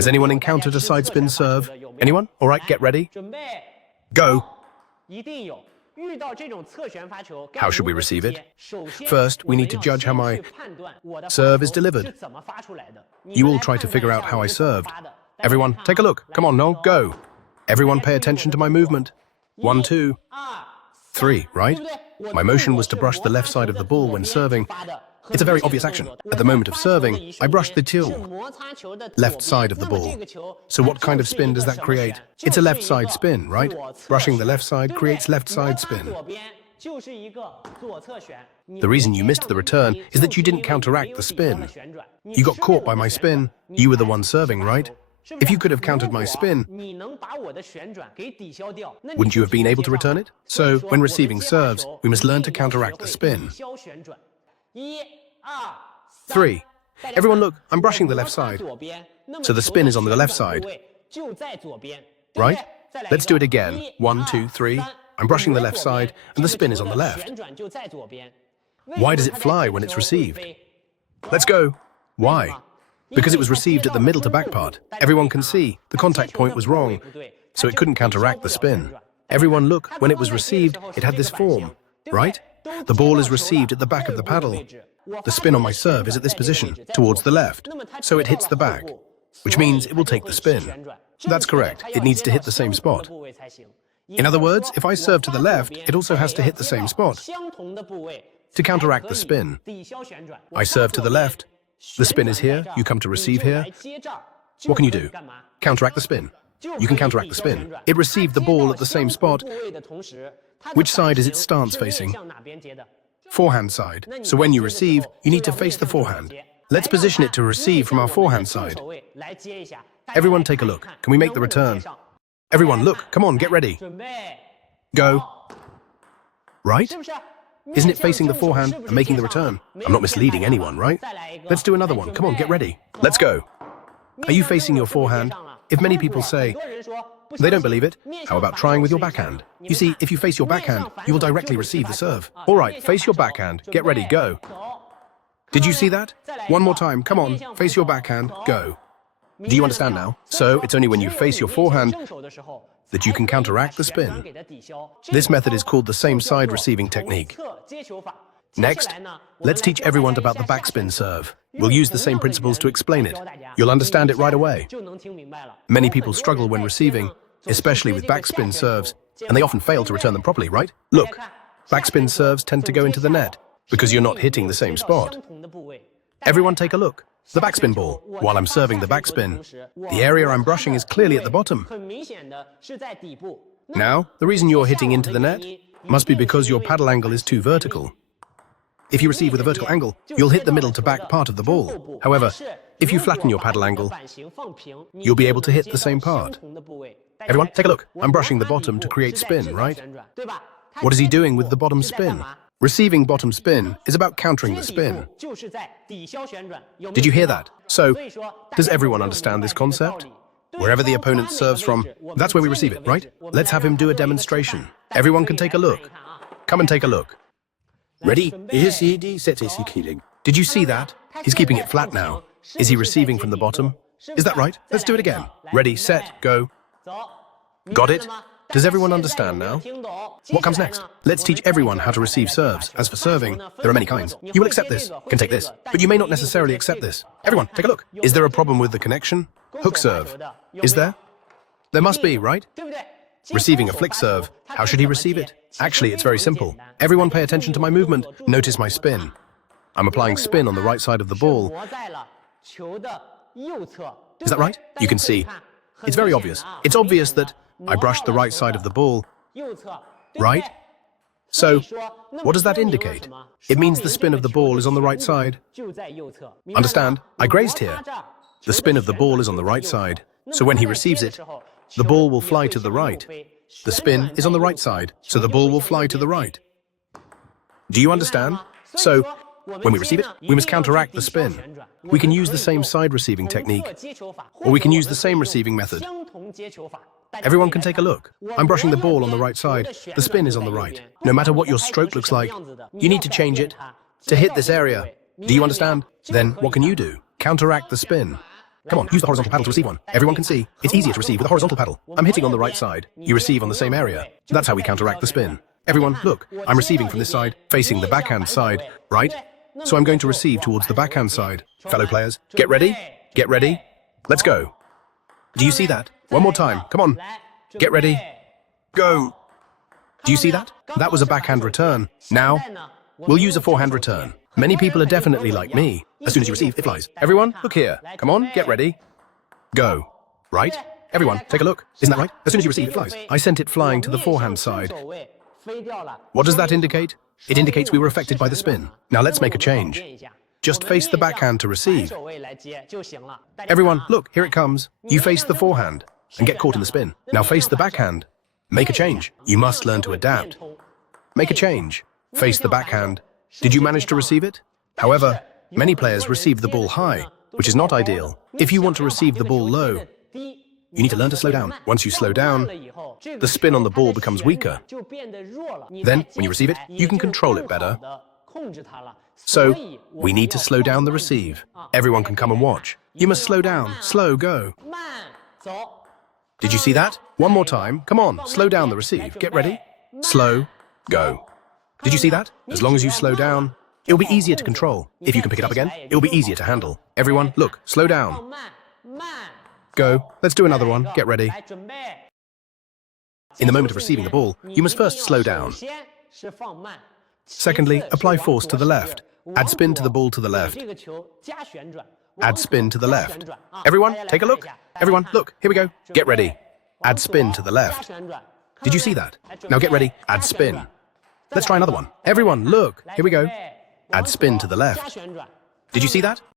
Has anyone encountered a side spin serve? Anyone? All right, get ready. Go. How should we receive it? First, we need to judge how my serve is delivered. You all try to figure out how I served. Everyone, take a look. Come on, Noel, go. Everyone pay attention to my movement. 1, 2, 3, right? My motion was to brush the left side of the ball when serving. It's a very obvious action. At the moment of serving, I brushed the left side of the ball. So what kind of spin does that create? It's a left side spin, right? Brushing the left side creates left side spin. The reason you missed the return is that you didn't counteract the spin. You got caught by my spin. You were the one serving, right? If you could have countered my spin, wouldn't you have been able to return it? So, when receiving serves, we must learn to counteract the spin. 3. Everyone look, I'm brushing the left side. So the spin is on the left side. Right? Let's do it again. 1, 2, 3. I'm brushing the left side, and the spin is on the left. Why does it fly when it's received? Let's go. Why? Because it was received at the middle to back part. Everyone can see the contact point was wrong, so it couldn't counteract the spin. Everyone look, when it was received, it had this form, right? The ball is received at the back of the paddle. The spin on my serve is at this position, towards the left, so it hits the back, which means it will take the spin. That's correct, it needs to hit the same spot. In other words, if I serve to the left, it also has to hit the same spot. To counteract the spin, I serve to the left. The spin is here, you come to receive here. What can you do? Counteract the spin. You can counteract the spin. It received the ball at the same spot. Which side is its stance facing? Forehand side. So when you receive, you need to face the forehand. Let's position it to receive from our forehand side. Everyone take a look. Can we make the return? Everyone look, come on, get ready. Go. Right? Isn't it facing the forehand and making the return? I'm not misleading anyone, right? Let's do another one. Come on, get ready. Let's go. Are you facing your forehand? If many people say they don't believe it, how about trying with your backhand? You see, if you face your backhand, you will directly receive the serve. All right, face your backhand. Get ready, go. Did you see that? One more time. Come on, face your backhand. Go. Do you understand now? So, it's only when you face your forehand that you can counteract the spin. This method is called the same side receiving technique. Next, let's teach everyone about the backspin serve. We'll use the same principles to explain it. You'll understand it right away. Many people struggle when receiving, especially with backspin serves, and they often fail to return them properly, right? Look, backspin serves tend to go into the net because you're not hitting the same spot. Everyone take a look. The backspin ball. While I'm serving the backspin, the area I'm brushing is clearly at the bottom. Now, the reason you're hitting into the net must be because your paddle angle is too vertical. If you receive with a vertical angle, you'll hit the middle to back part of the ball. However, if you flatten your paddle angle, you'll be able to hit the same part. Everyone, take a look. I'm brushing the bottom to create spin, right? What is he doing with the bottom spin? Receiving bottom spin is about countering the spin. Did you hear that? So, does everyone understand this concept? Wherever the opponent serves from, that's where we receive it, right? Let's have him do a demonstration. Everyone can take a look. Come and take a look. Ready? Did you see that? He's keeping it flat now. Is he receiving from the bottom? Is that right? Let's do it again. Ready, set, go. Got it? Does everyone understand now? What comes next? Let's teach everyone how to receive serves. As for serving, there are many kinds. You will accept this, can take this, but you may not necessarily accept this. Everyone, take a look. Is there a problem with the connection? Hook serve. Is there? There must be, right? Receiving a flick serve. How should he receive it? Actually, it's very simple. Everyone pay attention to my movement. Notice my spin. I'm applying spin on the right side of the ball. Is that right? You can see. It's very obvious. It's obvious that I brushed the right side of the ball, right? So, what does that indicate? It means the spin of the ball is on the right side. Understand? I grazed here. The spin of the ball is on the right side, so when he receives it, the ball will fly to the right. The spin is on the right side, so the ball will fly to the right. Do you understand? So, when we receive it, we must counteract the spin. We can use the same side receiving technique, or we can use the same receiving method. Everyone can take a look. I'm brushing the ball on the right side. The spin is on the right. No matter what your stroke looks like, you need to change it to hit this area. Do you understand? Then what can you do? Counteract the spin. Come on, use the horizontal paddle to receive one. Everyone can see. It's easier to receive with a horizontal paddle. I'm hitting on the right side. You receive on the same area. That's how we counteract the spin. Everyone, look. I'm receiving from this side, facing the backhand side, right? So I'm going to receive towards the backhand side. Fellow players, get ready. Get ready. Let's go. Do you see that? One more time. Come on. Get ready. Go. Do you see that? That was a backhand return. Now, we'll use a forehand return. Many people are definitely like me. As soon as you receive, it flies. Everyone, look here. Come on, get ready. Go. Right? Everyone, take a look. Isn't that right? As soon as you receive, it flies. I sent it flying to the forehand side. What does that indicate? It indicates we were affected by the spin. Now let's make a change. Just face the backhand to receive. Everyone, look, here it comes. You face the forehand and get caught in the spin. Now face the backhand. Make a change. You must learn to adapt. Make a change. Face the backhand. Did you manage to receive it? However, many players receive the ball high, which is not ideal. If you want to receive the ball low, you need to learn to slow down. Once you slow down, the spin on the ball becomes weaker. Then, when you receive it, you can control it better. So, we need to slow down the receive. Everyone can come and watch. You must slow down. Slow, go. Did you see that? One more time. Come on, slow down the receive. Get ready. Slow, go. Did you see that? As long as you slow down, it'll be easier to control. If you can pick it up again, it'll be easier to handle. Everyone, look, slow down. Go. Let's do another one. Get ready. In the moment of receiving the ball, you must first slow down. Secondly, apply force to the left. Add spin to the ball to the left. Add spin to the left. Everyone, take a look. Everyone, look, here we go. Get ready. Add spin to the left. Did you see that? Now get ready. Add spin. Let's try another one. Everyone, look. Here we go. Add spin to the left. Did you see that?